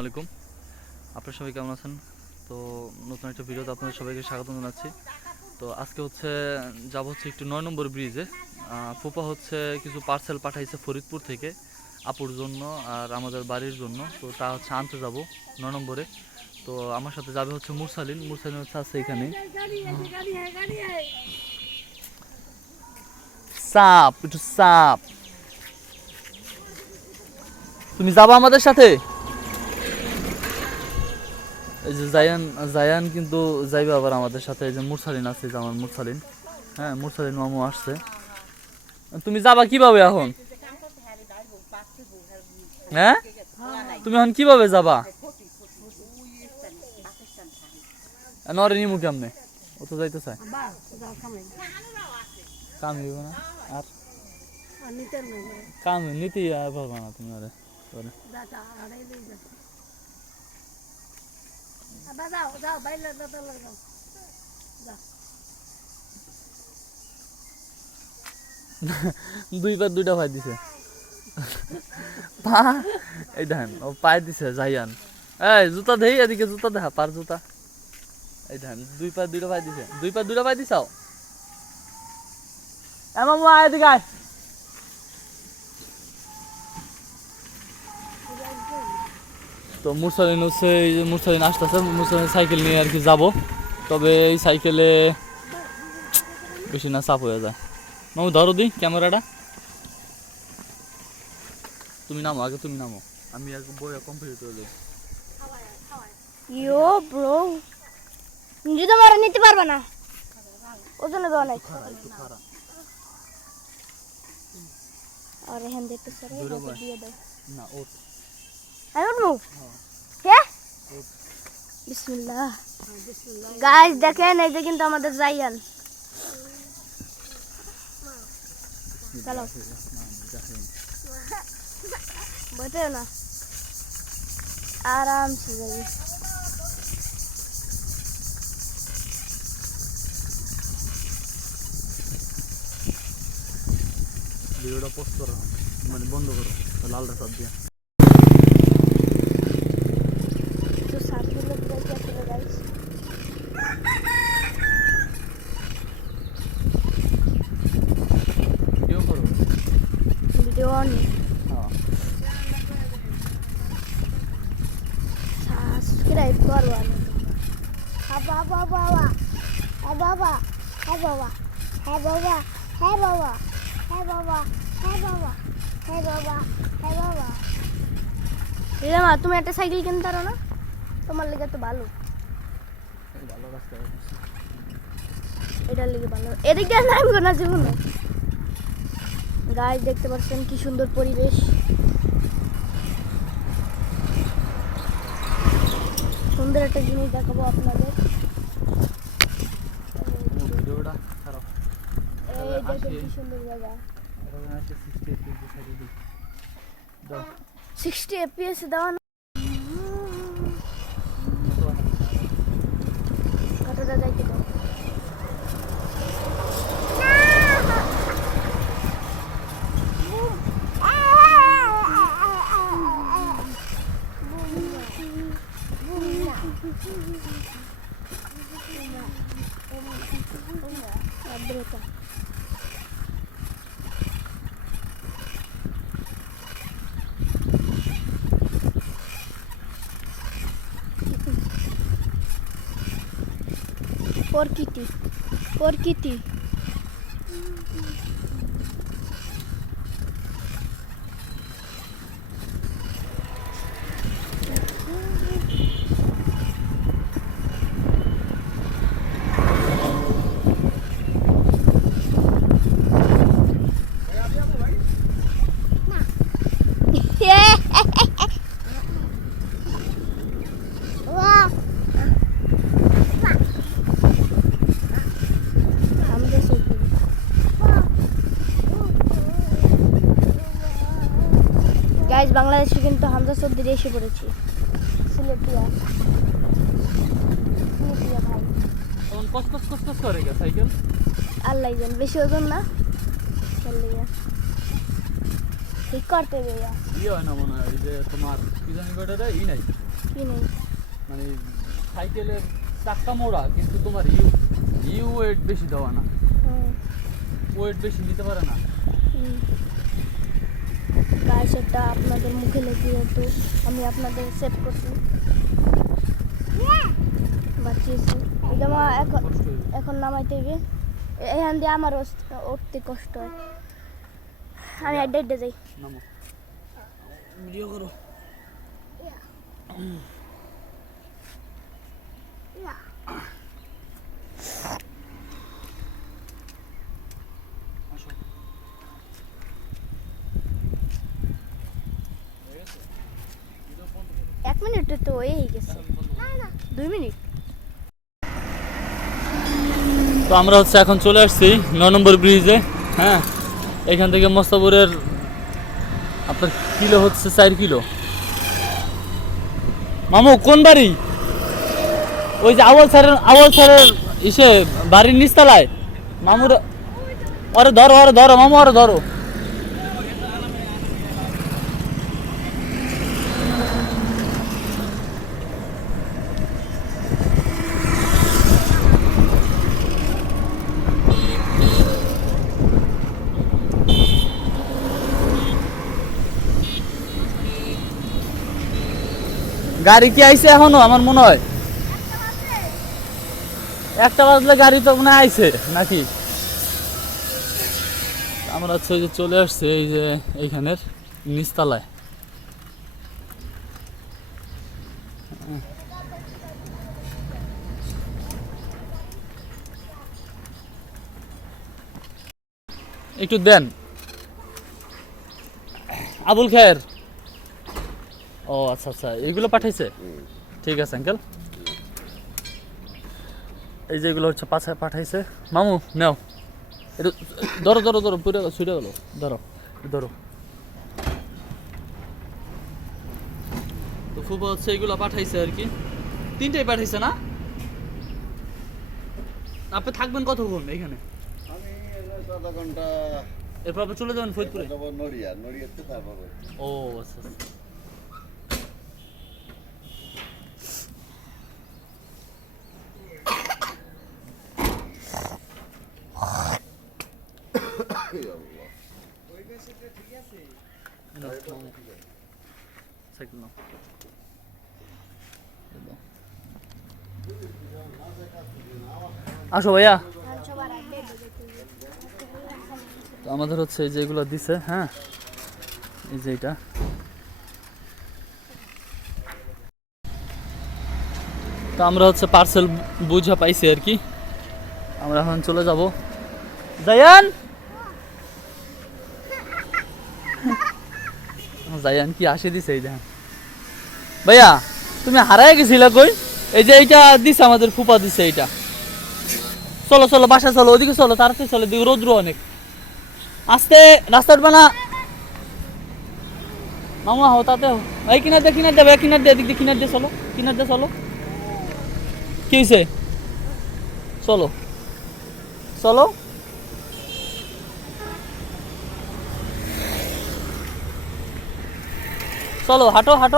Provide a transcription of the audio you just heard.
আলাইকুম আপনারা সবাই কেমন আছেন? তো নতুন একটা ভিডিওতে আপনাদের সবাইকে স্বাগত জানাচ্ছি। তো আজকে হচ্ছে, যাব হচ্ছে একটু নয় নম্বর ব্রিজে ফুপা হচ্ছে কিছু পার্সেল পাঠাইছে ফরিদপুর থেকে আপুর জন্য আর আমাদের বাড়ির জন্য। তো তা হচ্ছে আনতে যাব নয় নম্বরে। তো আমার সাথে যাবে হচ্ছে মুরসালিন। মুরসালিন হচ্ছে আছে এখানে। সাপ, একটু সাপ। তুমি যাবা আমাদের সাথে? এই যে জায়ান জায়ান কিন্তু যাইবে আবার আমাদের সাথে এই যে মুরসালিন আছে আমার মুরসালিন। হ্যাঁ মুরসালিন মামু আসছে। তুমি যাবা কীভাবে এখন? হ্যাঁ? তুমি এখন কীভাবে যাবা? নরে নিমু কেমনে? ও তো যাইতে চায় কাম হইব না? আর? কাম নিতে আর পারবা না তুমি আরে দুই পা দুইটা পাই দিছে। পা, এই দেখেন, ও পায়ে দিছে জাইয়ান এই, জুতা দেই এদিকে জুতা দেখা, পার জুতা। এই দেখেন, দুই পা দুইটা পাই দিছে। দুই পা দুইটা পাই দিছাও? এ আয় এদিকে আয়। তো মুরসালিন হচ্ছে এই যে মুরসালিন আসতেছে মুরসালিন সাইকেল নিয়ে আর কি যাব। তবে এই সাইকেলে বেশি না চাপ হয়ে যায়। মামু ধরো দি ক্যামেরাটা। তুমি নামো আগে তুমি নামো। আমি আগে বই কমপ্লিট করে দেবো। Yo bro. যদি মারা নিতে পারবে না। ওজন হবে অনেক। আর দেখতে স্যার দিয়ে দাও। না ওঠ। গাছ হ্যাঁ? oh, দেখেন এই যে কিন্তু আমাদের জাইয়ান চলো বটে না। আরামসে যাবি। ভিডিওটা পোস্ট করো মানে বন্ধ করো লাল রেসাব দিয়ে। মা তুমি একটা সাইকেল কিনতে পারো না? তোমার লেগে তো ভালো। এটার লিগে ভালো। এদিকে নাম না জীবনে গাছ দেখতে পাচ্ছেন কি সুন্দর পরিবেশ। সুন্দর একটা জিনিস দেখাবো আপনাদের। ভিডিওটা খারাপ এই brota. Por Kitty. Por Kitty. Guys বাংলাদেশে কিন্তু হামজা সর্দির এসে পড়েছি। সিলেটিয়া। ভাই। তখন কস কস কস কস করে গে সাইকেল। আল্লাহ জান বেশি ওজন না? ঠিক করতে ইয়ে হয় না মনে হয় যে তোমার কি জানি কয়টা ই নাই। কি নেই। মানে সাইকেলের চাক্কা মোড়া কিন্তু তোমার ইউ ইউ ওয়েট বেশি দেওয়া না। ওয়েট বেশি নিতে পারে না। সেটা আপনাদের মুখে লেগে যেত, আমি আপনাদের সেভ করছি। বাঁচিয়েছি এটা এখন। এখন নামাইতে হবে। এখান দিয়ে আমার উঠতে- কষ্ট হয়। আমি আড্ডা আড্ডা যাই। ভিডিও করো আসো এক মিনিট তো হয়েই গেছে। দুই মিনিট। তো আমরা হচ্ছে এখন চলে আসছি ন নম্বর ব্রিজে হ্যাঁ? এখান থেকে মস্তাপুরের আপনার কিলো হচ্ছে চার কিলো। মামু, কোন বাড়ি? ওই যে আওয়াল স্যারের আওয়াল স্যারের ইসে বাড়ির নিচতলায়। মামুর ওরে ধরো, আরে ধরো, মামু, আরে ধরো। গাড়ি কি আইছে এখনও? আমার মনে হয়। একটা বাজলে গাড়ি তো মনে আইছে, নাকি? আমরা হচ্ছে যে চলে আসছে, এই যে এইখানের নিচতলায়। একটু দেন। আবুল খের। ও আচ্ছা আচ্ছা। এগুলো পাঠাইছে? ঠিক আছে আঙ্কেল। এই যে এগুলো হচ্ছে পাশে পাঠাইছে। মামু নাও। একটু ধরো ধরো ধরো পুরো ছুটে গেলো। ধরো ধরো। তো খুব হচ্ছে এগুলো পাঠাইছে আর কি। তিনটেই পাঠাইছে না? আপনি থাকবেন কতক্ষণ এখানে? আমি ঘণ্টা এরপর চলে যাবেন ফরিদপুরে? ও আচ্ছা আচ্ছা নাও, মামু। সাইকেল নাও। এই দাও। আসো ভাইয়া। তো আমাদের হচ্ছে এই যে এগুলো দিছে হ্যাঁ? এই যে এটা। তো আমরা হচ্ছে পার্সেল বুঝা পাইছি আর কি। আমরা এখন চলে যাব। জায়ান! জায়ান কি আসে দিছে এই দেখেন। ভাইয়া, তুমি হারায় গেছিলা কই? এই যে এইটা দিছে আমাদের ফুপা দিছে এইটা। চলো চলো বাসা চলো, ওদিকে চলো, তাড়াতাড়ি চলো দিকে রৌদ্র অনেক। আস্তে রাস্তার বানা মামা হো তাতে হো এই কিনার দে কিনার দে ভাই কিনার দে এদিক কিনার দে চলো, কিনার দে চলো। কি হয়েছে চলো। চলো। চলো হাঁটো হাঁটো।